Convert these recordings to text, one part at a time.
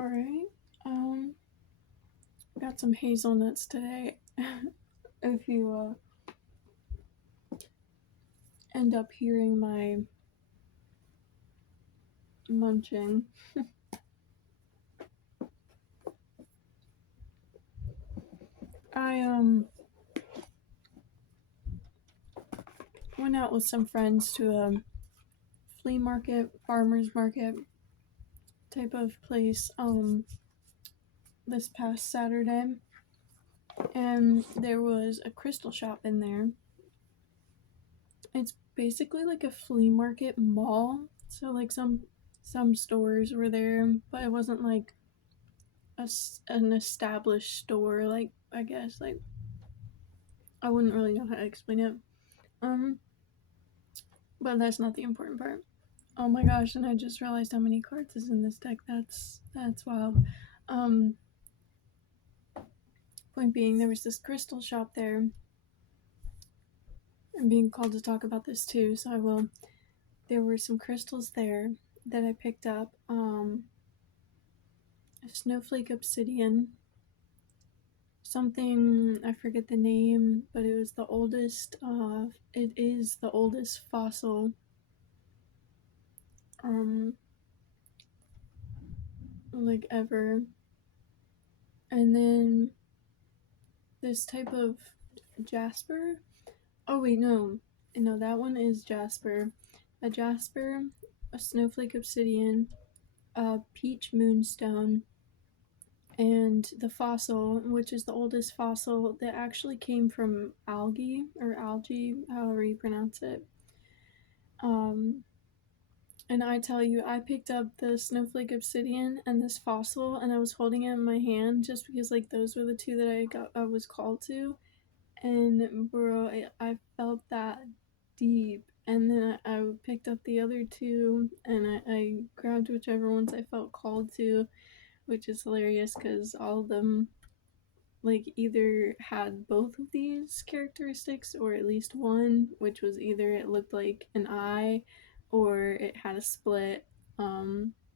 Alright. Got some hazelnuts today. If you end up hearing my munching. I went out with some friends to a flea market, farmer's market type of place this past Saturday, and there was a crystal shop in there. It's basically like a flea market mall, so like some stores were there, but it wasn't like an established store. Like, I guess, like, I wouldn't really know how to explain it. Um, but that's not the important part. Oh my gosh! And I just realized how many cards is in this deck. That's wild. Um, Point being, there was this crystal shop there. I'm being called to talk about this too, so I will. There were some crystals there that I picked up. Snowflake obsidian, something, I forget the name, but it was the oldest. It is the oldest fossil. Like ever. And then this type of jasper. Oh wait, no, that one is jasper. A jasper, a snowflake obsidian, a peach moonstone, and the fossil, which is the oldest fossil that actually came from algae, however you pronounce it. And I tell you, I picked up the snowflake obsidian and this fossil, and I was holding it in my hand just because like those were the two that I was called to, and bro, I felt that deep. And then I picked up the other two, and I grabbed whichever ones I felt called to, which is hilarious because all of them like either had both of these characteristics or at least one, which was either it looked like an eye or it had a split,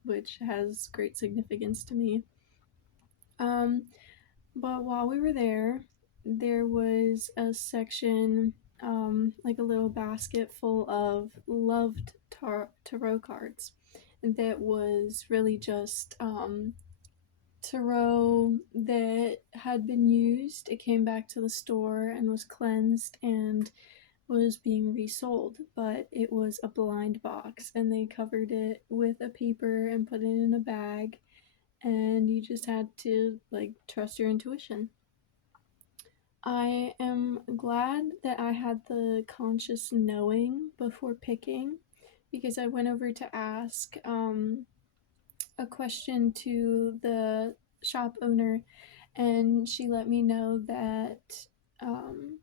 which has great significance to me. Um, but while we were there was a section, like a little basket full of loved tarot cards that was really just tarot that had been used. It came back to the store and was cleansed and was being resold, but it was a blind box and they covered it with a paper and put it in a bag, and you just had to like trust your intuition. I am glad that I had the conscious knowing before picking, because I went over to ask a question to the shop owner, and she let me know um,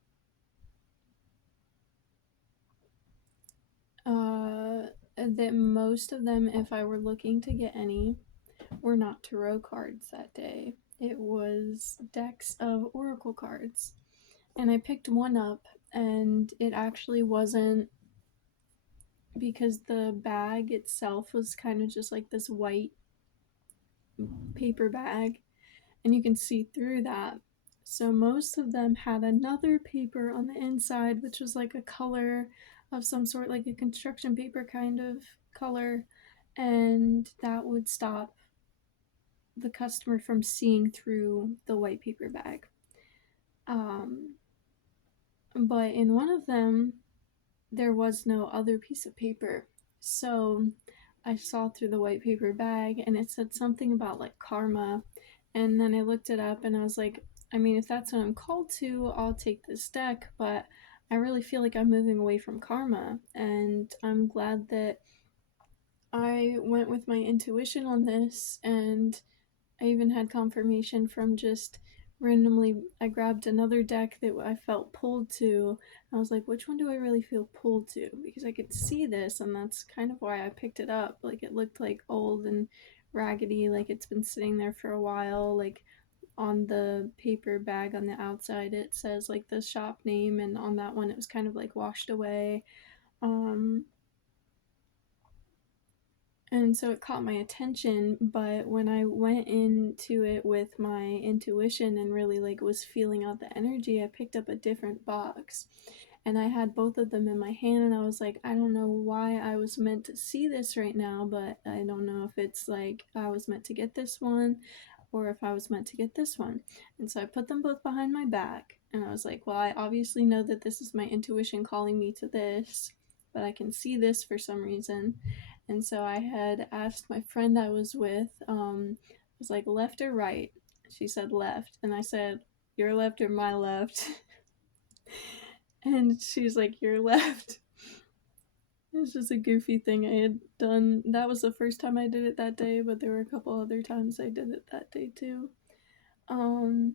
that most of them, if I were looking to get any, were not tarot cards that day. It was decks of oracle cards. And I picked one up, and it actually wasn't, because the bag itself was kind of just like this white paper bag, and you can see through that. So most of them had another paper on the inside, which was like a color of some sort, like a construction paper kind of color, and that would stop the customer from seeing through the white paper bag. Um, but in one of them, there was no other piece of paper. So I saw through the white paper bag, and it said something about like karma. And then I looked it up and I was like, I mean, if that's what I'm called to, I'll take this deck, but I really feel like I'm moving away from karma. And I'm glad that I went with my intuition on this, and I even had confirmation from just randomly. I grabbed another deck that I felt pulled to. I was like, which one do I really feel pulled to? Because I could see this, and that's kind of why I picked it up. Like, it looked like old and raggedy, like it's been sitting there for a while. Like, on the paper bag on the outside, it says like the shop name, and on that one, it was kind of like washed away. Um, And so it caught my attention, but when I went into it with my intuition and really like was feeling out the energy, I picked up a different box. And I had both of them in my hand, and I was like, I don't know why I was meant to see this right now, but I don't know if it's like I was meant to get this one or if I was meant to get this one. And so I put them both behind my back, and I was like, well, I obviously know that this is my intuition calling me to this, but I can see this for some reason. And so I had asked my friend I was with, was like, left or right? She said left. And I said, your left or my left? And she's like, your left. It's just a goofy thing I had done. That was the first time I did it that day, but there were a couple other times I did it that day too. Um,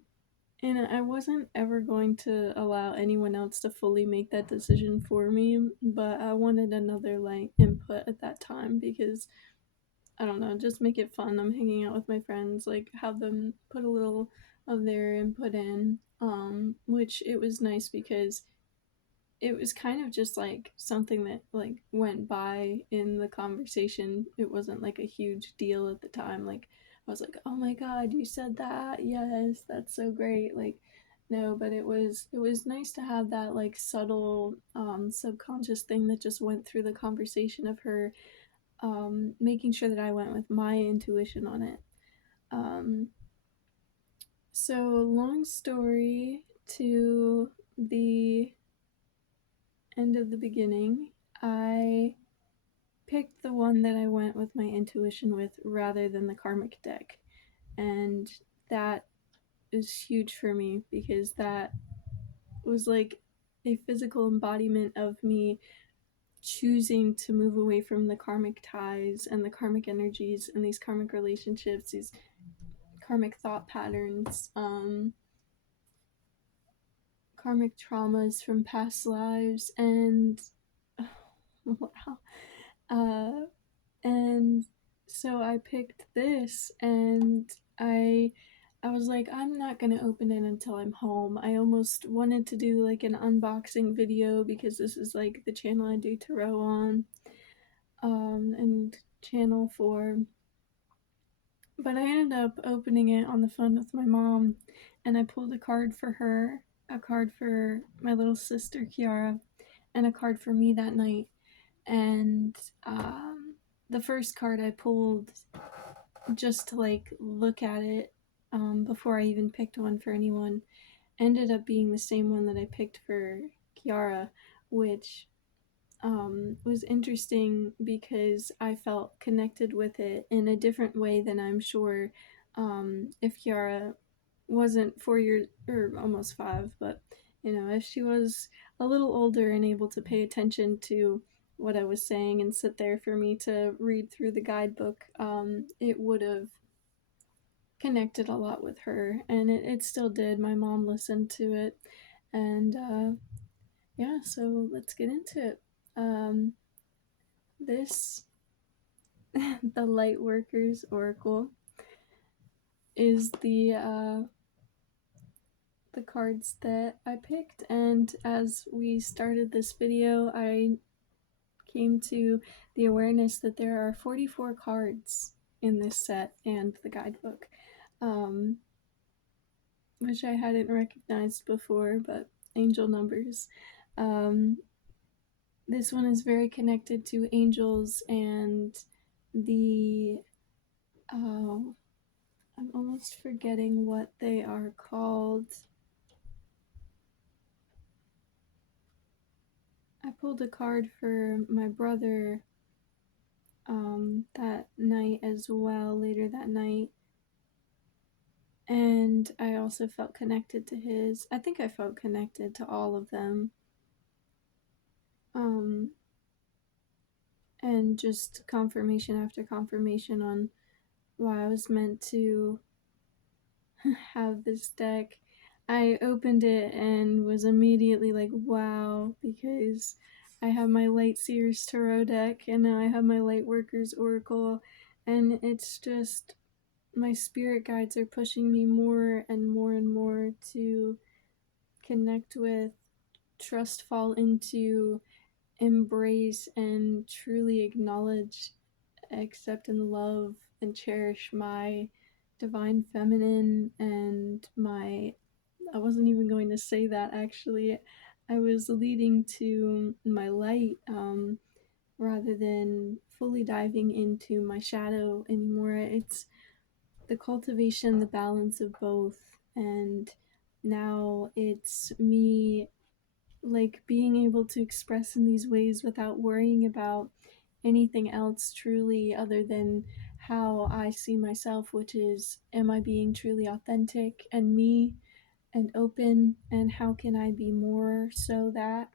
and I wasn't ever going to allow anyone else to fully make that decision for me, but I wanted another like input at that time because I don't know, just make it fun. I'm hanging out with my friends, like have them put a little of their input in. Which it was nice because it was kind of just like something that like went by in the conversation. It wasn't like a huge deal at the time. Like I was like, "Oh my god, you said that. Yes, that's so great." Like no, but it was nice to have that like subtle subconscious thing that just went through the conversation of her making sure that I went with my intuition on it. Um so long story to the end of the beginning, I picked the one that I went with my intuition with rather than the karmic deck. And that is huge for me because that was like a physical embodiment of me choosing to move away from the karmic ties and the karmic energies and these karmic relationships, these karmic thought patterns, karmic traumas from past lives, and wow. Uh, and so I picked this, and I was like, I'm not gonna open it until I'm home. I almost wanted to do like an unboxing video because this is like the channel I do tarot on, and channel 4. But I ended up opening it on the phone with my mom, and I pulled a card for her, a card for my little sister Kiara, and a card for me that night. And the first card I pulled just to like look at it before I even picked one for anyone ended up being the same one that I picked for Kiara, which was interesting because I felt connected with it in a different way than I'm sure if Kiara wasn't 4 years or almost 5, but if she was a little older and able to pay attention to what I was saying and sit there for me to read through the guidebook, it would have connected a lot with her, and it still did. My mom listened to it, and yeah, so let's get into it. This, the Lightworkers Oracle, is the cards that I picked, and as we started this video, I came to the awareness that there are 44 cards in this set and the guidebook, um, which I hadn't recognized before, but angel numbers. Um, this one is very connected to angels and the. I'm almost forgetting what they are called. I pulled a card for my brother that night as well, later that night. And I also felt connected to his. I think I felt connected to all of them. Um, and just confirmation after confirmation on why I was meant to have this deck. I opened it and was immediately like, wow, because I have my Light Seers Tarot deck and now I have my Lightworkers Oracle, and it's just my spirit guides are pushing me more and more and more to connect with, trust, fall into, embrace, and truly acknowledge accept and love and cherish my divine feminine and my, I wasn't even going to say that actually. I was leading to my light, rather than fully diving into my shadow anymore. It's the cultivation, the balance of both. And now it's me like being able to express in these ways without worrying about anything else truly other than how I see myself, which is, am I being truly authentic and me and open, and how can I be more so that,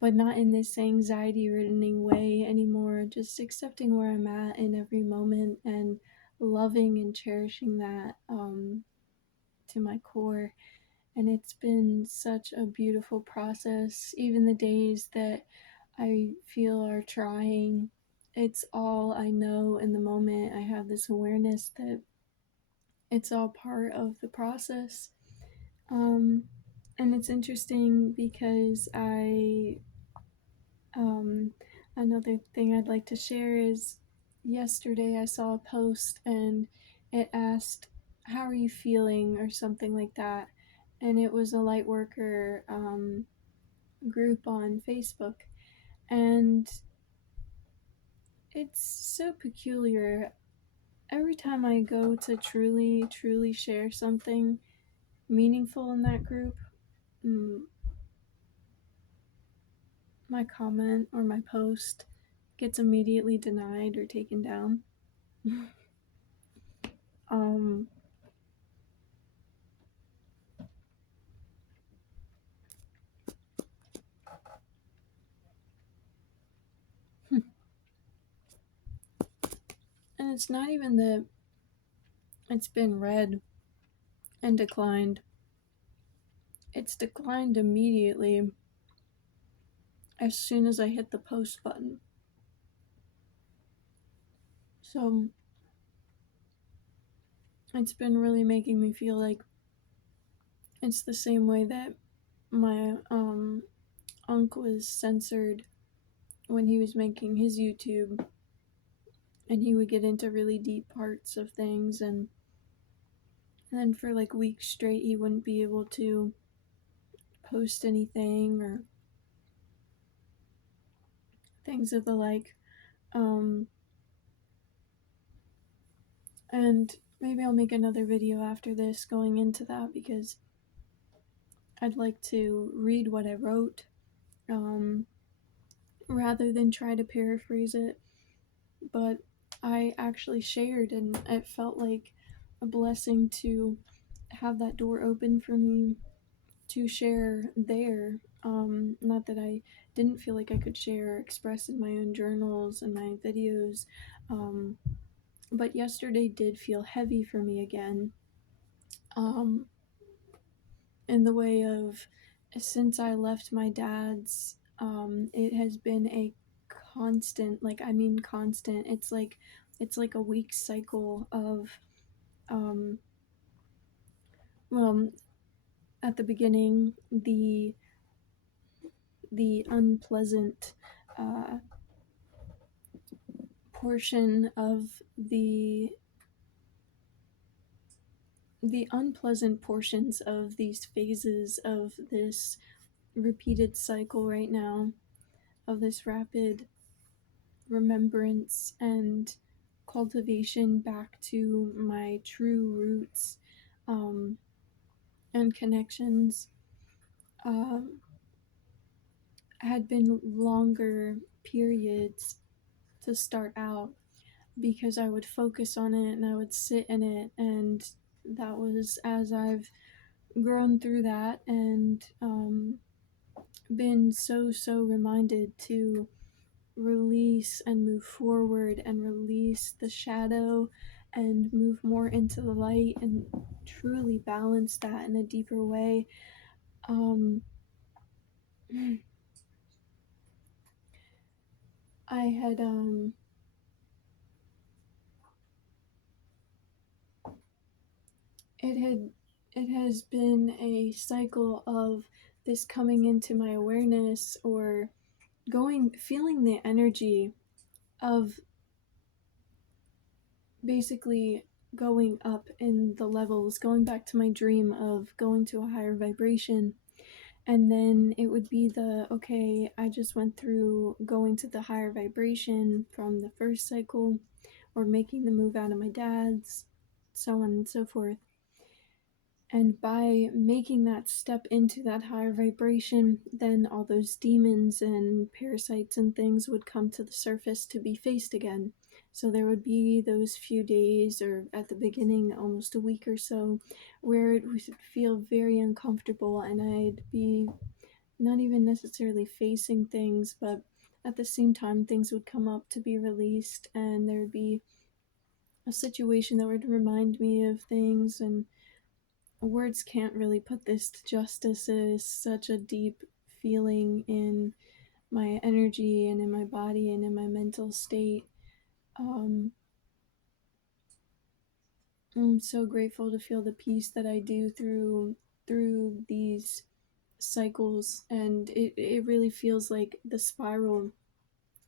but not in this anxiety ridden way anymore, just accepting where I'm at in every moment and loving and cherishing that, to my core. And it's been such a beautiful process. Even the days that I feel are trying, it's all I know in the moment. I have this awareness that it's all part of the process. Um, and it's interesting because um, another thing I'd like to share is yesterday I saw a post and it asked, "How are you feeling?" or something like that. And it was a light worker group on Facebook. And it's so peculiar. Every time I go to truly, truly share something meaningful in that group, mm, my comment or my post gets immediately denied or taken down. um, and it's not even that it's been read and declined, it's declined immediately as soon as I hit the post button. So it's been really making me feel like it's the same way that my uncle was censored when he was making his YouTube, and he would get into really deep parts of things, and then for like weeks straight he wouldn't be able to post anything or things of the like. Um, and maybe I'll make another video after this going into that because I'd like to read what I wrote, um, rather than try to paraphrase it. But I actually shared, and it felt like a blessing to have that door open for me to share there. Not that I didn't feel like I could share or express in my own journals and my videos, but yesterday did feel heavy for me again. Um, in the way of, since I left my dad's, it has been a constant, like I mean constant. It's like a week cycle of, um, well, at the beginning, the unpleasant uh, portion of the unpleasant portions of these phases of this repeated cycle right now, of this rapid remembrance and cultivation back to my true roots, um, and connections, um, had been longer periods to start out, because I would focus on it and I would sit in it. And that was as I've grown through that and, been so reminded to release and move forward and release the shadow and move more into the light and truly balance that in a deeper way. Um, I had, it had, it has been a cycle of this coming into my awareness, or feeling the energy of basically going up in the levels, going back to my dream of going to a higher vibration. And then it would be okay, I just went through going to the higher vibration from the first cycle, or making the move out of my dad's, so on and so forth. And by making that step into that higher vibration, then all those demons and parasites and things would come to the surface to be faced again. So there would be those few days, or at the beginning, almost a week or so, where it would feel very uncomfortable, and I'd be not even necessarily facing things, but at the same time, things would come up to be released, and there would be a situation that would remind me of things, and words can't really put this to justice. It is such a deep feeling in my energy and in my body and in my mental state. Um, I'm so grateful to feel the peace that I do through these cycles, and it really feels like the spiral,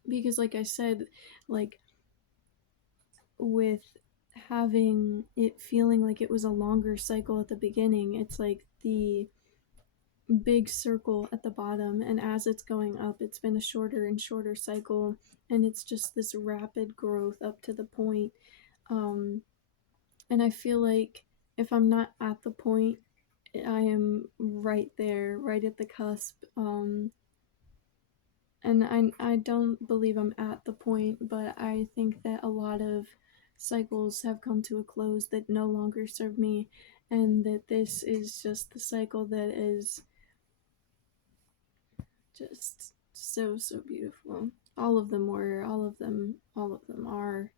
because like I said, like with having it feeling like it was a longer cycle at the beginning, it's like the big circle at the bottom, and as it's going up, it's been a shorter and shorter cycle, and it's just this rapid growth up to the point. um and I feel like if I'm not at the point, I am right there, right at the cusp. And I don't believe I'm at the point, but I think that a lot of cycles have come to a close that no longer serve me, and that this is just the cycle that is just so beautiful. All of them were, all of them are.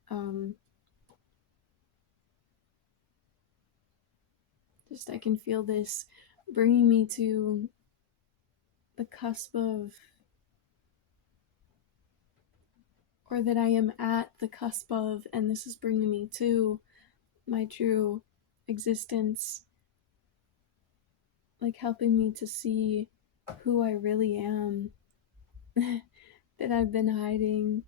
Just I can feel this bringing me to the cusp of, or that I am at the cusp of, and this is bringing me to my true existence, like helping me to see who I really am, that I've been hiding,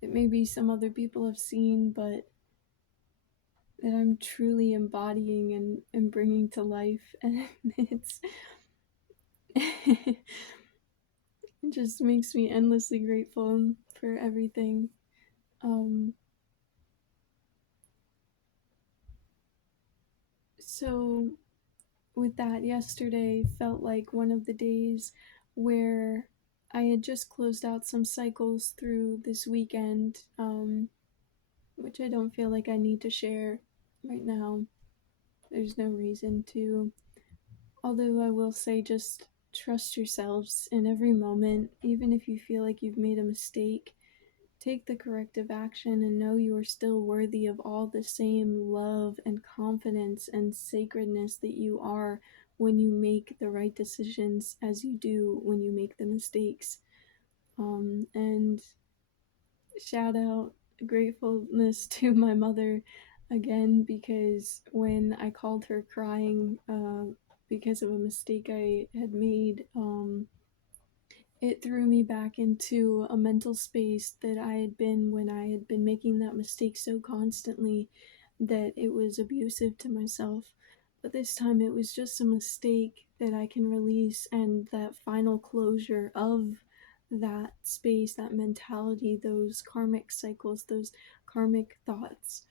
that maybe some other people have seen, but that I'm truly embodying and bringing to life. And it just makes me endlessly grateful for everything. Um, so, with that, yesterday felt like one of the days where I had just closed out some cycles through this weekend, which I don't feel like I need to share right now. There's no reason to. Although I will say, just trust yourselves in every moment, even if you feel like you've made a mistake. Take the corrective action and know you are still worthy of all the same love and confidence and sacredness that you are when you make the right decisions, as you do when you make the mistakes. And shout out gratefulness to my mother again, because when I called her crying because of a mistake I had made, it threw me back into a mental space that I had been when I had been making that mistake so constantly that it was abusive to myself. But this time it was just a mistake that I can release, and that final closure of that space, that mentality, those karmic cycles, those karmic thoughts.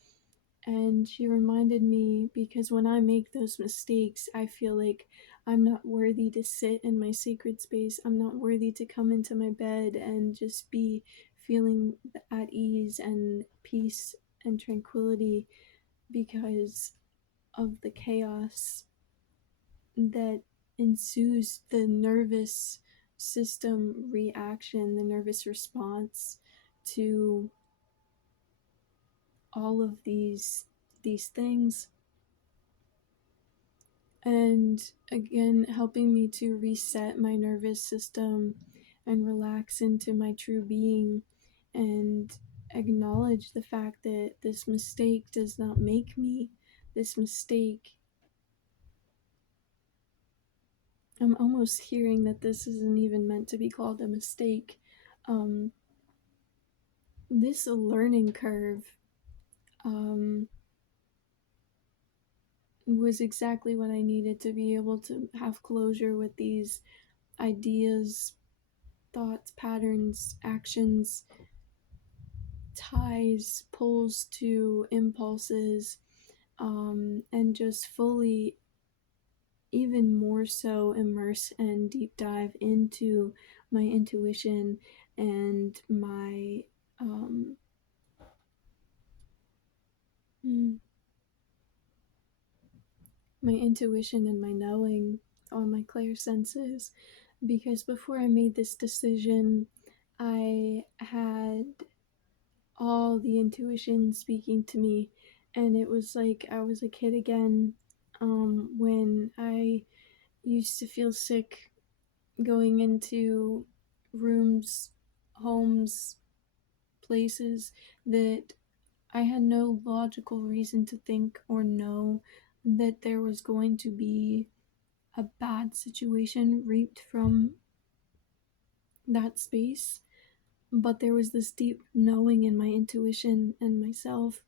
And she reminded me, because when I make those mistakes, I feel like I'm not worthy to sit in my sacred space. I'm not worthy to come into my bed and just be feeling at ease and peace and tranquility, because of the chaos that ensues, the nervous system reaction, the nervous response to all of these things. And again, helping me to reset my nervous system and relax into my true being, and acknowledge the fact that this mistake does not make me. This mistake, I'm almost hearing that this isn't even meant to be called a mistake. Um, this learning curve um, was exactly what I needed to be able to have closure with these ideas, thoughts, patterns, actions, ties, pulls to impulses, and just fully, even more so, immerse and deep dive into my intuition and um, mm, my intuition and my knowing, all my clear senses. Because before I made this decision, I had all the intuition speaking to me, and it was like I was a kid again. When I used to feel sick going into rooms, homes, places that I had no logical reason to think or know that there was going to be a bad situation reaped from that space. But there was this deep knowing in my intuition and myself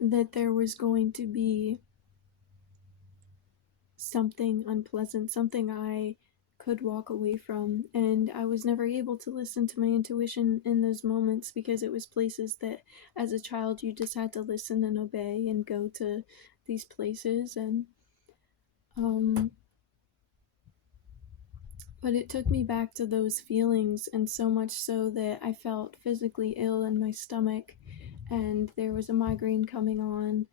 that there was going to be something unpleasant, something I could walk away from. And I was never able to listen to my intuition in those moments because it was places that, as a child, you just had to listen and obey and go to these places. Um, but it took me back to those feelings, and so much so that I felt physically ill in my stomach, and there was a migraine coming on.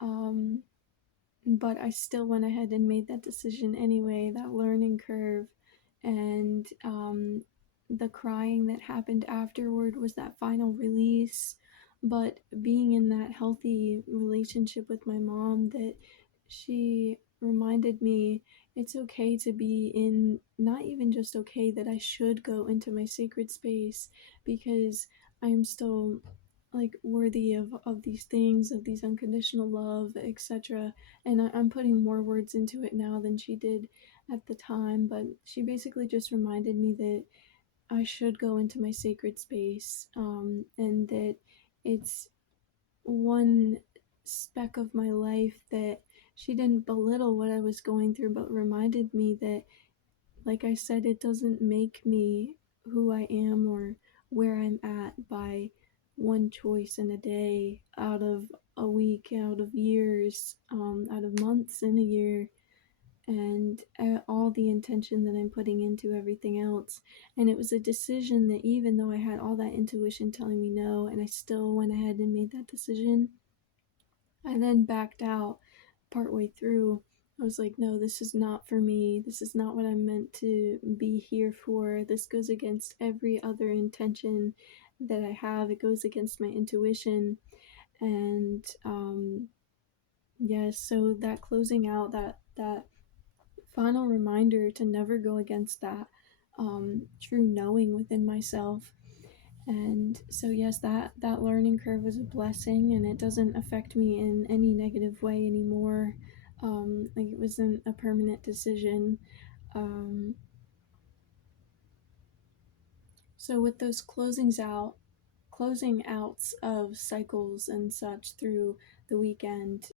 Um, but I still went ahead and made that decision anyway, that learning curve. And the crying that happened afterward was that final release. But being in that healthy relationship with my mom, that she reminded me it's okay to be in, not even just okay, that I should go into my sacred space because I am still like worthy of these things, of these unconditional love, etc. And I'm putting more words into it now than she did at the time, but she basically just reminded me that I should go into my sacred space, and that it's one speck of my life, that she didn't belittle what I was going through, but reminded me that, like I said, it doesn't make me who I am or where I'm at by one choice in a day, out of a week, out of years, out of months in a year, and all the intention that I'm putting into everything else. And it was a decision that, even though I had all that intuition telling me no, and I still went ahead and made that decision, I then backed out partway through. I was like, no, this is not for me. This is not what I'm meant to be here for. This goes against every other intention that I have. It goes against my intuition. And yes, so that closing out, that final reminder to never go against that true knowing within myself. And so yes, that learning curve was a blessing, and it doesn't affect me in any negative way anymore. Like, it wasn't a permanent decision. um, so with those closing outs of cycles and such through the weekend,